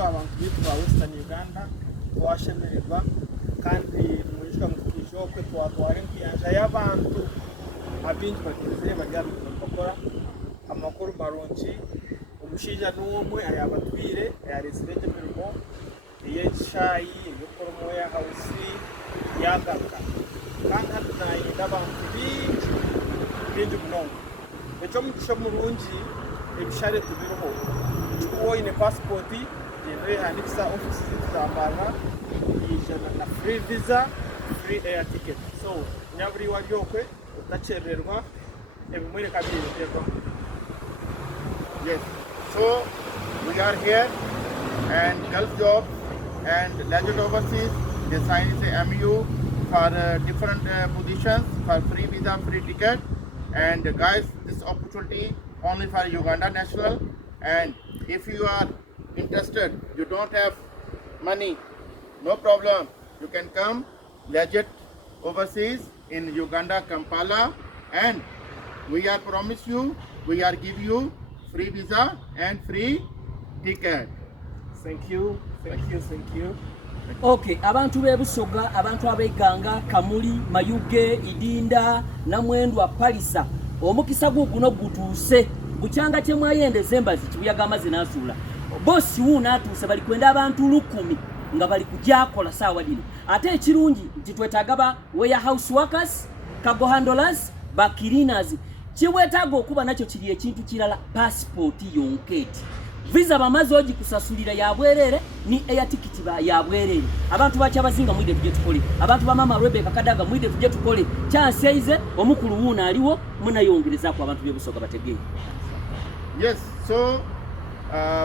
abantu bitwa Western Uganda twashemererwa kandi murishwa mukisho kwe twatwara nkiyanja y'abantu abinji bagenzi bajya bakora amakuru marungi umushija n'umwe ayabatwire ayaresidente mirimo y'echayi y'okoromo ya house yagaka kandi hatunaye n'abantu binji mnongo ejo mukisho murungi ebishare tubiroho uwo ine passport yewe handikisa office zitambara yijana na free visa free air ticket so nyaburi waryokwe utacererwa ebimwe kabiri biterwa. Yes, so we are here and Gulf Jobs and Legend Overseas they signed a MU for different positions for free visa, free ticket, and guys, this opportunity only for Uganda national. And if you are interested, you don't have money, no problem, you can come Legend Overseas in Uganda, Kampala, and we are promise you, we are give you free visa and free ticket. Thank you. Okay, abantu bebusoga, abantu abeganga, Kamuli, Mayuge, Idinda, Namwendwa, Palisa. Omukisa guno gutuse. Buchanga kye mwayendeze embazi kibuyaga amazi n'asula. Bosi wuna atuse bali kwenda abantu 10 nga bali kujakola sawa dino. Ate ekirungi nti twetaaga ba warehouse workers, cargo handlers, ba cleaners. Kiwetaaga okuba nakyo kiri ekintu kirala passport yonketi. Visa bamaze ogi kusasulira ya bwerere ni air ticket ba ya bwerere. Abantu bakyabazinga mwide tuje tukole. Abantu ba mama Rebecca Kadaga mwide tuje tukole. Chance ize omukulu wuna aliwo munayongereza ku abantu byebusoga bategeye. Yes, so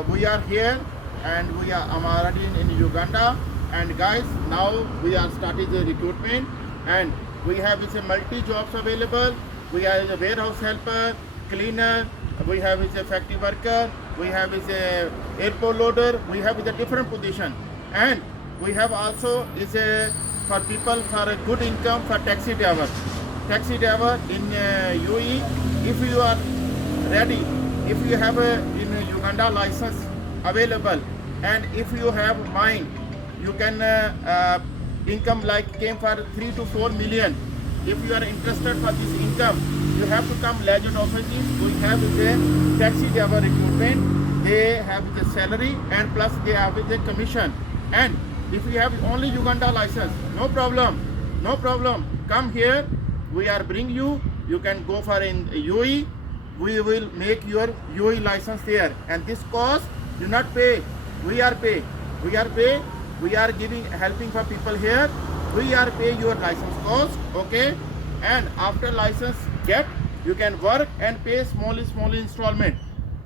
we are here and we are already in Uganda, and guys, now we are starting the recruitment and we have a multi jobs available. We have a warehouse helper, cleaner, we have a factory worker, we have a airport loader, we have a different position, and we have also is a for people for a good income for taxi driver. Taxi driver in UAE, if you are ready, if you have a in Uganda license available, and if you have mind, you can income like came for 3 to 4 million. If you are interested for this income, you have to come Legend Offices. We have the taxi driver recruitment. They have the salary and plus they have the commission. And if you have only Uganda license, no problem. Come here. We are bring you. You can go for in UAE. We will make your UAE license there. And this cost do not pay. We are pay. We are giving helping for people here. We are pay your license cost, okay? And after license get, you can work and pay small installment.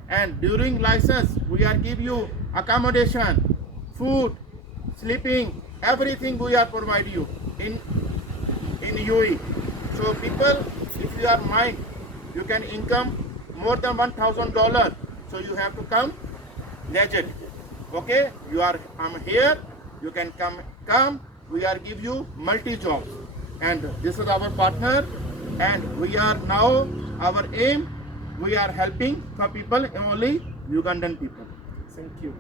And during license, we are give you accommodation, food, sleeping, everything we are provide you in UAE. So people, if you are mind, you can income more than $1,000. So you have to come Legend. Okay? I'm here. You can come. We are give you multi jobs, and this is our partner, and we are now our aim. We are helping for people, only Ugandan people. Thank you.